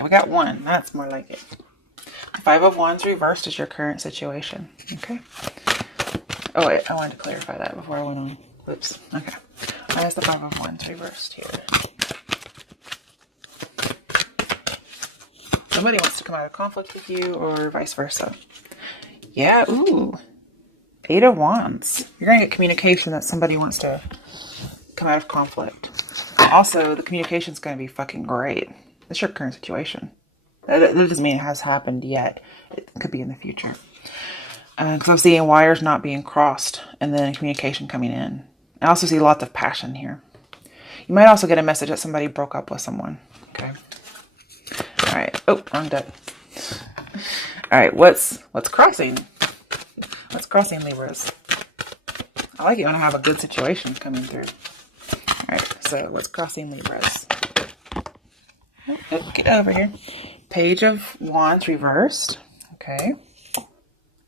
Okay, we got 1. That's more like it. 5 of Wands reversed is your current situation. Okay. Oh, wait. I wanted to clarify that before I went on. Whoops. Okay. Why is the 5 of Wands reversed here? Somebody wants to come out of conflict with you or vice versa. Yeah. Ooh. 8 of Wands. You're going to get communication that somebody wants to come out of conflict. Also, the communication is going to be fucking great. That's your current situation. That doesn't mean it has happened yet. It could be in the future. Because I'm seeing wires not being crossed and then communication coming in. I also see lots of passion here. You might also get a message that somebody broke up with someone. Okay. All right. Oh, wrong deck. All right. What's crossing? What's crossing, Libras? I like it when I have a good situation coming through. All right. So what's crossing, Libras? Oh, get over here. Page of Wands reversed. Okay.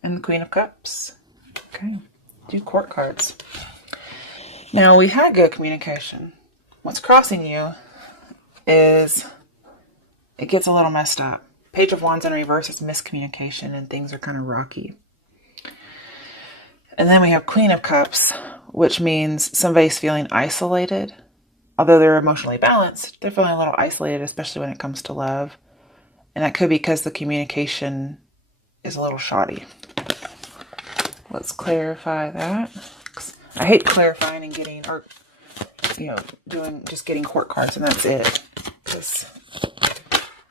And the Queen of Cups. Okay. 2 court cards. Now, we had good communication. What's crossing you is it gets a little messed up. Page of Wands in reverse is miscommunication and things are kind of rocky. And then we have Queen of Cups, which means somebody's feeling isolated. Although they're emotionally balanced, they're feeling a little isolated, especially when it comes to love. And that could be because the communication is a little shoddy. Let's clarify that. I hate clarifying and getting, or, just getting court cards and that's it. Because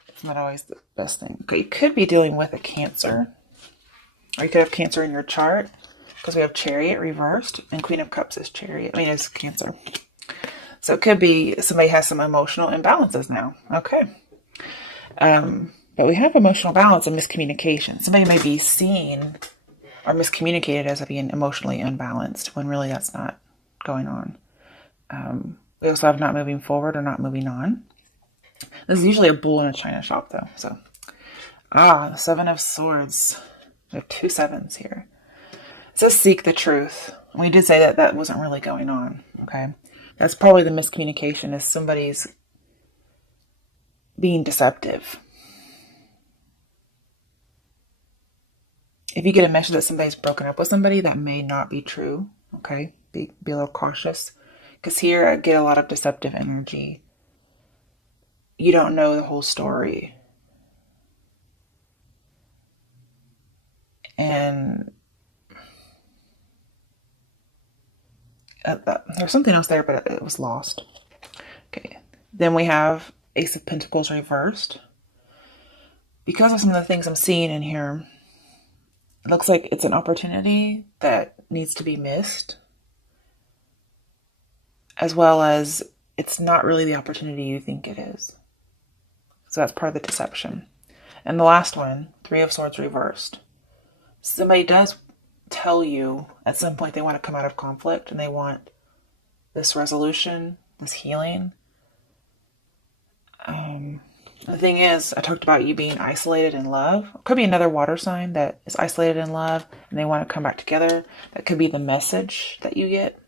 it's not always the best thing. Okay, you could be dealing with a Cancer. Or you could have Cancer in your chart. Because we have Chariot reversed. And Queen of Cups is Chariot. Is Cancer. So it could be somebody has some emotional imbalances now. Okay. But we have emotional balance and miscommunication. Somebody may be seen or miscommunicated as being emotionally unbalanced when really that's not going on. We also have not moving forward or not moving on. This is usually a bull in a china shop though. So, the 7 of Swords. We have 2 7s here. It says seek the truth. We did say that that wasn't really going on. Okay. That's probably the miscommunication is somebody's being deceptive. If you get a message that somebody's broken up with somebody, that may not be true. Okay. Be a little cautious. Because here I get a lot of deceptive energy. You don't know the whole story. And there's something else there, but it was lost. Okay. Then we have Ace of Pentacles reversed. Because of some of the things I'm seeing in here, it looks like it's an opportunity that needs to be missed. As well as it's not really the opportunity you think it is. So that's part of the deception. And the last one, 3 of Swords reversed. Somebody does tell you at some point they want to come out of conflict and they want this resolution, this healing. The thing is, I talked about you being isolated in love. It could be another water sign that is isolated in love and they want to come back together. That could be the message that you get.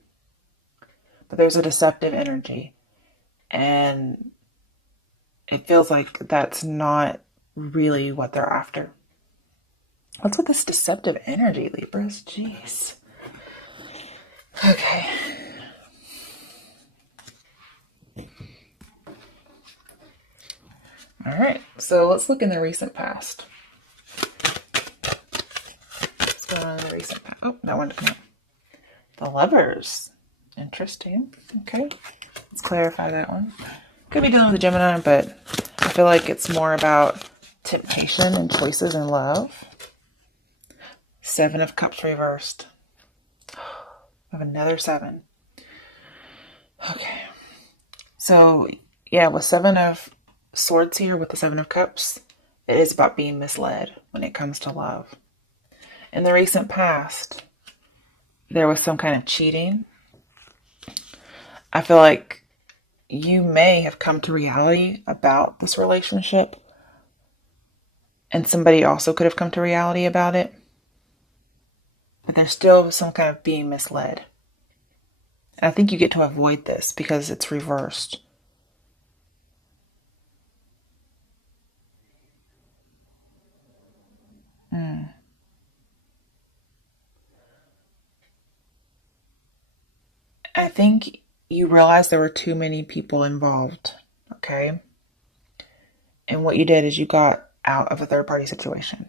But there's a deceptive energy. And it feels like that's not really what they're after. What's with this deceptive energy, Libras? Jeez. Okay. All right. So let's look in the recent past. What's going on in the recent past? Oh, that one didn't come out. The Lovers. Interesting. Okay. Let's clarify that one. Could be dealing with a Gemini, but I feel like it's more about temptation and choices in love. 7 of Cups reversed. I have another 7. Okay. So, yeah, with 7 of Swords here, with the 7 of Cups, it is about being misled when it comes to love. In the recent past, there was some kind of cheating. I feel like you may have come to reality about this relationship, and somebody also could have come to reality about it. But there's still some kind of being misled. And I think you get to avoid this because it's reversed. I think you realized there were too many people involved, okay? And what you did is you got out of a third party situation,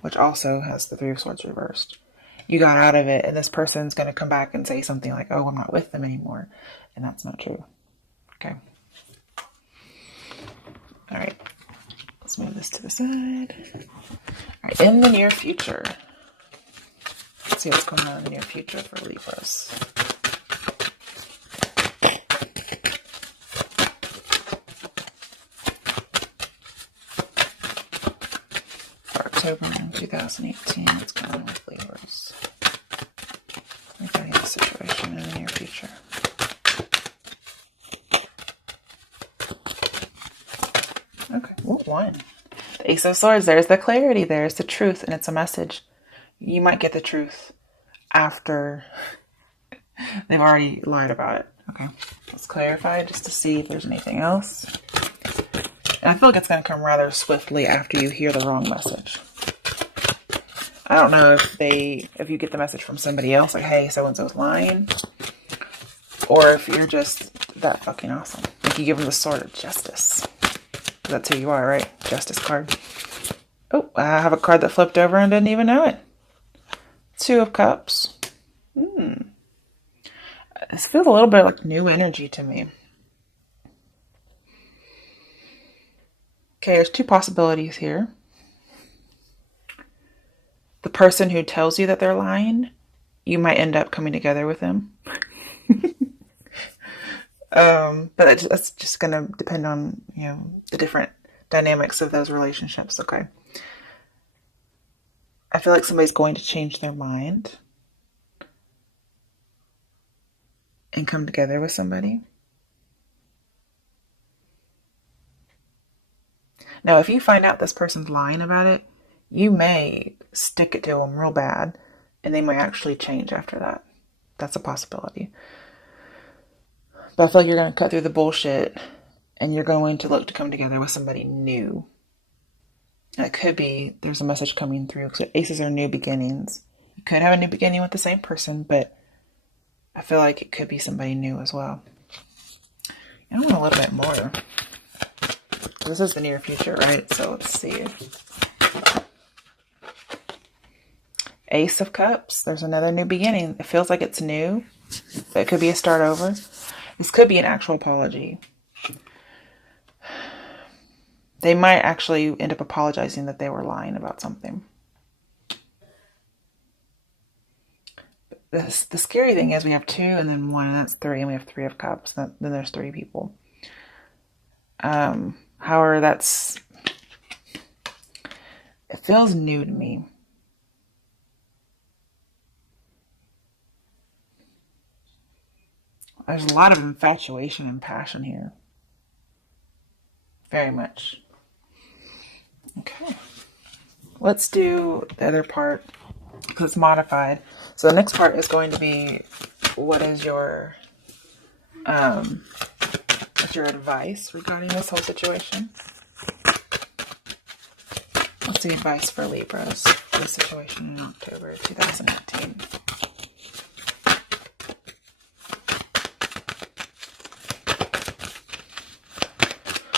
which also has the Three of Swords reversed. You got out of it, and this person's going to come back and say something like, oh, I'm not with them anymore. And that's not true. Okay. All right. Let's move this to the side. All right. In the near future. Let's see what's going on in the near future for Libras. For October 2018, what's going on with Libras? Regarding the situation in the near future. Okay, what one? The Ace of Swords, there's the clarity, there's the truth, and it's a message. You might get the truth after they've already lied about it. Okay, let's clarify just to see if there's anything else. And I feel like it's going to come rather swiftly after you hear the wrong message. I don't know if you get the message from somebody else, like, hey, so-and-so's lying, or if you're just that fucking awesome. Like you give them the Sword of Justice. That's who you are, right? Justice card. Oh, I have a card that flipped over and didn't even know it. Two of Cups. This feels a little bit like new energy to me. Okay, there's two possibilities here. The person who tells you that they're lying, you might end up coming together with them. But that's just going to depend on, the different dynamics of those relationships, okay? I feel like somebody's going to change their mind and come together with somebody. Now, if you find out this person's lying about it, you may stick it to them real bad, and they might actually change after that. That's a possibility. But I feel like you're going to cut through the bullshit, and you're going to look to come together with somebody new. It could be there's a message coming through, because aces are new beginnings. You could have a new beginning with the same person, but I feel like it could be somebody new as well. I want a little bit more. This is the near future, right? So let's see. Ace of Cups. There's another new beginning. It feels like it's new, but it could be a start over. This could be an actual apology. They might actually end up apologizing that they were lying about something. The scary thing is we have 2 and then 1, and that's 3, and we have 3 of Cups. Then there's 3 people. However, it feels new to me. There's a lot of infatuation and passion here. Very much. Okay. Let's do the other part because it's modified. So the next part is going to be what is your what's your advice regarding this whole situation? What's the advice for Libras for the situation in October 2018?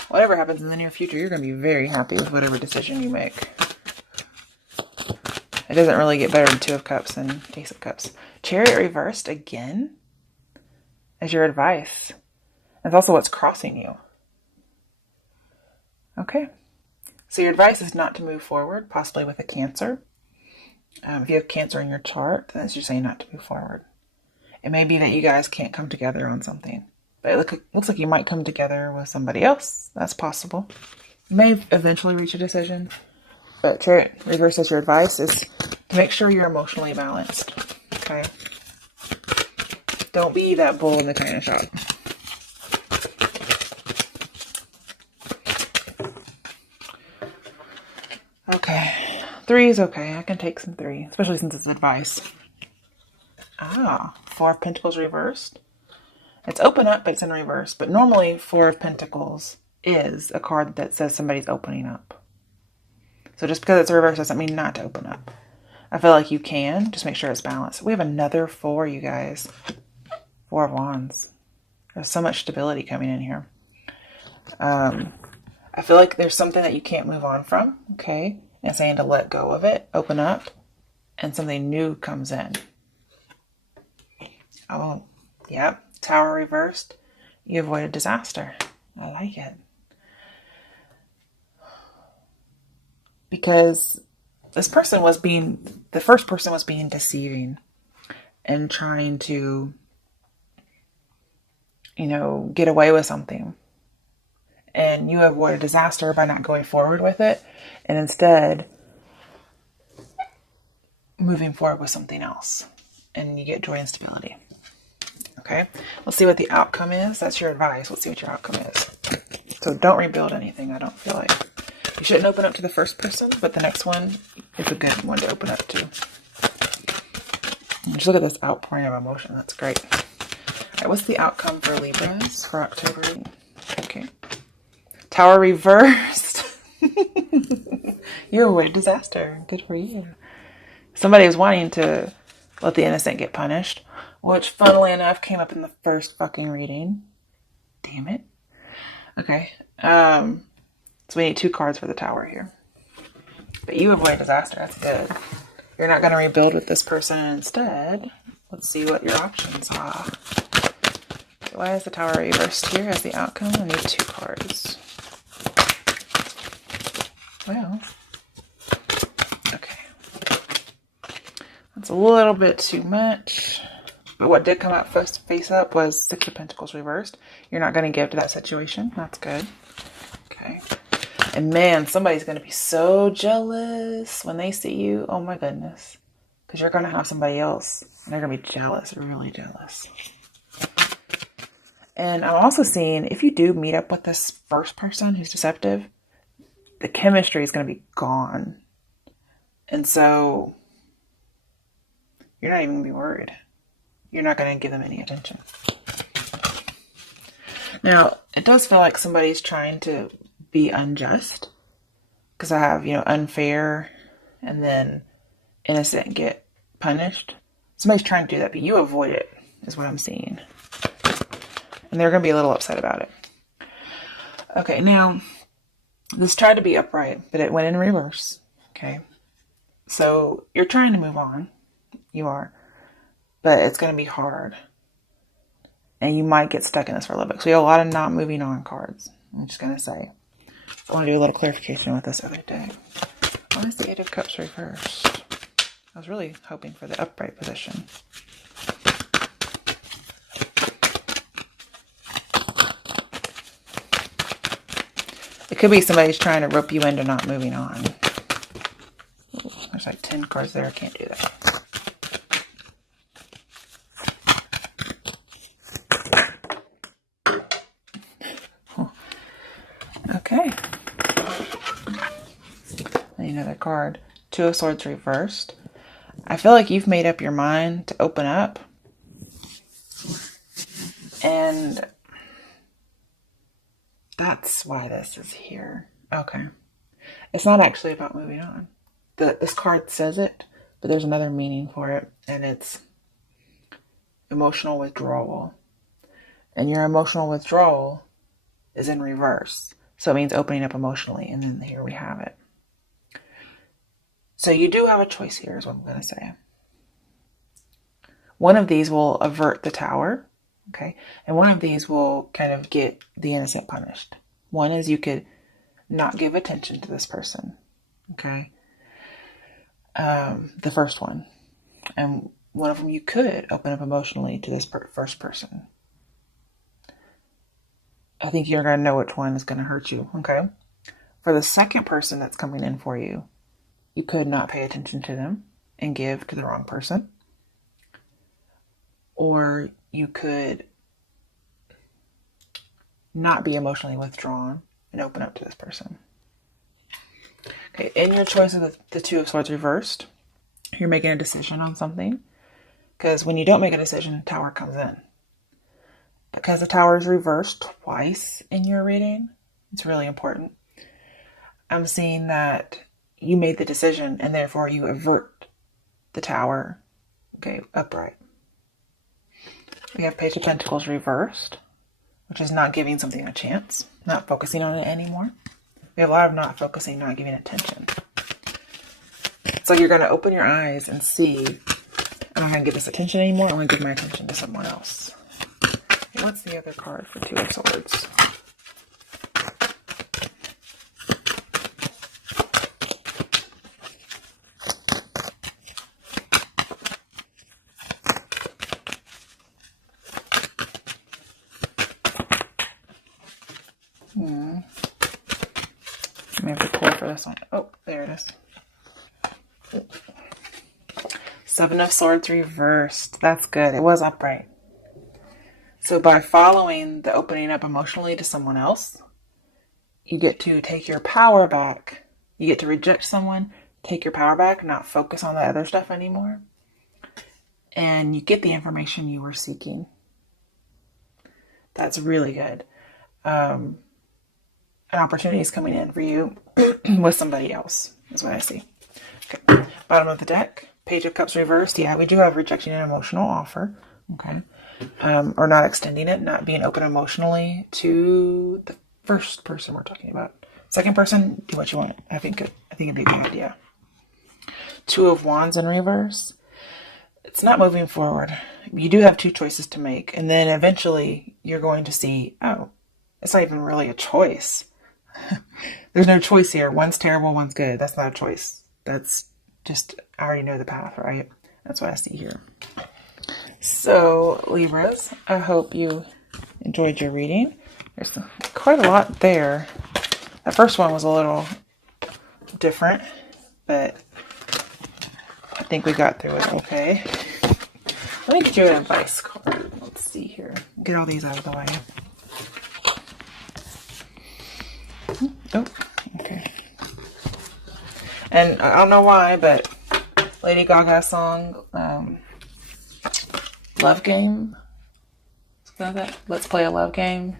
Whatever happens in the near future, you're going to be very happy with whatever decision you make. It doesn't really get better than 2 of Cups and Ace of Cups. Chariot reversed again as your advice. That's also what's crossing you. Okay. So your advice is not to move forward, possibly with a Cancer. If you have Cancer in your chart, then it's just saying not to move forward. It may be that you guys can't come together on something. But it looks like you might come together with somebody else. That's possible. You may eventually reach a decision. But Chariot reverse as your advice is to make sure you're emotionally balanced. Okay? Don't be that bull in the china shop. Okay. 3 is okay. I can take some 3. Especially since it's advice. 4 of Pentacles reversed. It's open up, but it's in reverse. But normally, 4 of Pentacles is a card that says somebody's opening up. So just because it's reversed doesn't mean not to open up. I feel like you can. Just make sure it's balanced. We have another 4, you guys. 4 of Wands. There's so much stability coming in here. I feel like there's something that you can't move on from, okay? And saying to let go of it, open up, and something new comes in. Oh, yep. Tower reversed. You avoided disaster. I like it. Because this person was the first person was being deceiving and trying to, get away with something. And you avoid a disaster by not going forward with it and instead moving forward with something else. And you get joy and stability. Okay, let's see what the outcome is. That's your advice. Let's see what your outcome is. So don't rebuild anything, I don't feel like. You shouldn't open up to the first person, but the next one is a good one to open up to. Just look at this outpouring of emotion. That's great. All right, what's the outcome for Libras for October? Okay. Tower reversed. You avoided disaster. Good for you. Somebody is wanting to let the innocent get punished, which funnily enough came up in the first fucking reading. Damn it. Okay. So we need 2 cards for the Tower here. But you avoid disaster. That's good. You're not going to rebuild with this person. Instead, let's see what your options are. Why is the Tower reversed here as the outcome? I need 2 cards. Well, okay. That's a little bit too much. But what did come out face up was 6 of Pentacles reversed. You're not going to give to that situation. That's good. Okay. And man, somebody's going to be so jealous when they see you. Oh my goodness. Because you're going to have somebody else. And they're going to be jealous, really jealous. And I'm also seeing if you do meet up with this first person who's deceptive, the chemistry is going to be gone. And so you're not even going to be worried. You're not going to give them any attention. Now, it does feel like somebody's trying to be unjust. Because I have, unfair and then innocent get punished. Somebody's trying to do that, but you avoid it, is what I'm seeing. And they're going to be a little upset about it. Okay, now, this tried to be upright, but it went in reverse. Okay. So, you're trying to move on. You are. But it's going to be hard. And you might get stuck in this for a little bit. So, we have a lot of not moving on cards. I'm just going to say. I want to do a little clarification with this other day. Why is the 8 of Cups reversed? I was really hoping for the upright position. It could be somebody's trying to rope you into not moving on. Ooh, there's like 10 cards there. I can't do that. Okay. Another card. 2 of Swords reversed. I feel like you've made up your mind to open up. And that's why this is here. Okay. It's not actually about moving on. This card says it, but there's another meaning for it. And it's emotional withdrawal. And your emotional withdrawal is in reverse. So it means opening up emotionally. And then here we have it. So you do have a choice here, is what I'm going to say. One of these will avert the Tower, okay? And one of these will kind of get the innocent punished. One is you could not give attention to this person, okay? The first one. And one of them you could open up emotionally to this first person. I think you're going to know which one is going to hurt you, okay? For the second person that's coming in for you, you could not pay attention to them and give to the wrong person. Or you could not be emotionally withdrawn and open up to this person. Okay, in your choice of the 2 of Swords reversed, you're making a decision on something. Because when you don't make a decision, Tower comes in. Because the Tower is reversed twice in your reading, it's really important. I'm seeing that you made the decision and therefore you avert the Tower. Okay, upright. We have Page of Pentacles reversed, which is not giving something a chance, not focusing on it anymore. We have a lot of not focusing, not giving attention. So you're going to open your eyes and see, I'm not going to give this attention anymore. I'm going to give my attention to someone else. Okay, what's the other card for Two of Swords? I have to pull for this one. Oh, there it is. Seven of Swords reversed. That's good. It was upright. So by following the opening up emotionally to someone else, you get to take your power back. You get to reject someone, take your power back, not focus on the other stuff anymore. And you get the information you were seeking. That's really good. An opportunity is coming in for you with somebody else, is what I see. Okay. Bottom of the deck, Page of Cups reversed. Yeah, we do have rejecting an emotional offer. Okay. Or not extending it, not being open emotionally to the first person we're talking about. Second person, do what you want. I think it'd be a good idea. Two of Wands in reverse. It's not moving forward. You do have two choices to make. And then eventually you're going to see, oh, it's not even really a choice. There's no choice here. One's terrible, one's good. That's not a choice. That's just, I already know the path, right? That's what I see here. So, Libras, I hope you enjoyed your reading. There's quite a lot there. That first one was a little different, but I think we got through it okay. Let me get you an advice card. Let's see here. Get all these out of the way. Oh, okay. And I don't know why, but Lady Gaga's song, Love Game, Let's Play a Love Game,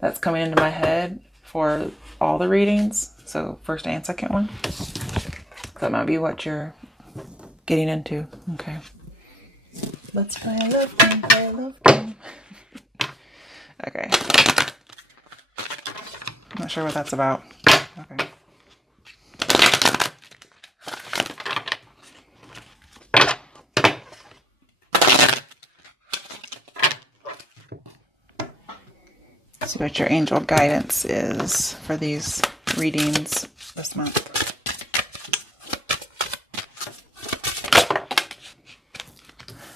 that's coming into my head for all the readings, so first and second one. That might be what you're getting into. Okay. Let's play a love game, play a love game. Okay. I'm not sure what that's about. Okay. See what your angel guidance is for these readings this month.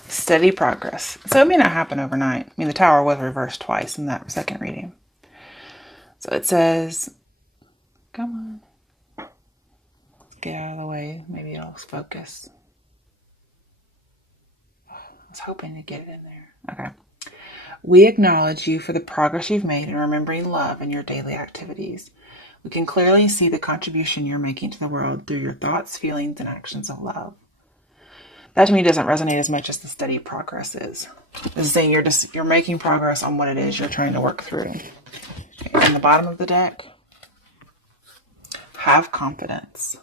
Steady progress. So it may not happen overnight. I mean, the Tower was reversed twice in that second reading. So it says, come on. Get out of the way. Maybe it'll focus. I was hoping to get it in there. Okay. We acknowledge you for the progress you've made in remembering love in your daily activities. We can clearly see the contribution you're making to the world through your thoughts, feelings, and actions of love. That to me doesn't resonate as much as the steady progress is. This is saying you're making progress on what it is you're trying to work through. Okay, on the bottom of the deck, have confidence.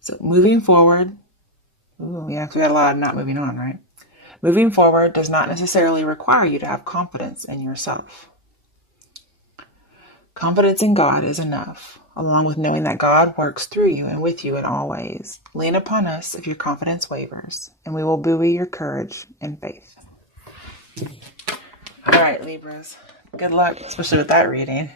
So moving forward, ooh, yeah, we had a lot of not moving on, right? Moving forward does not necessarily require you to have confidence in yourself. Confidence in God is enough, along with knowing that God works through you and with you in all ways. Lean upon us if your confidence wavers, and we will buoy your courage and faith. All right, Libras. Good luck, especially with that reading.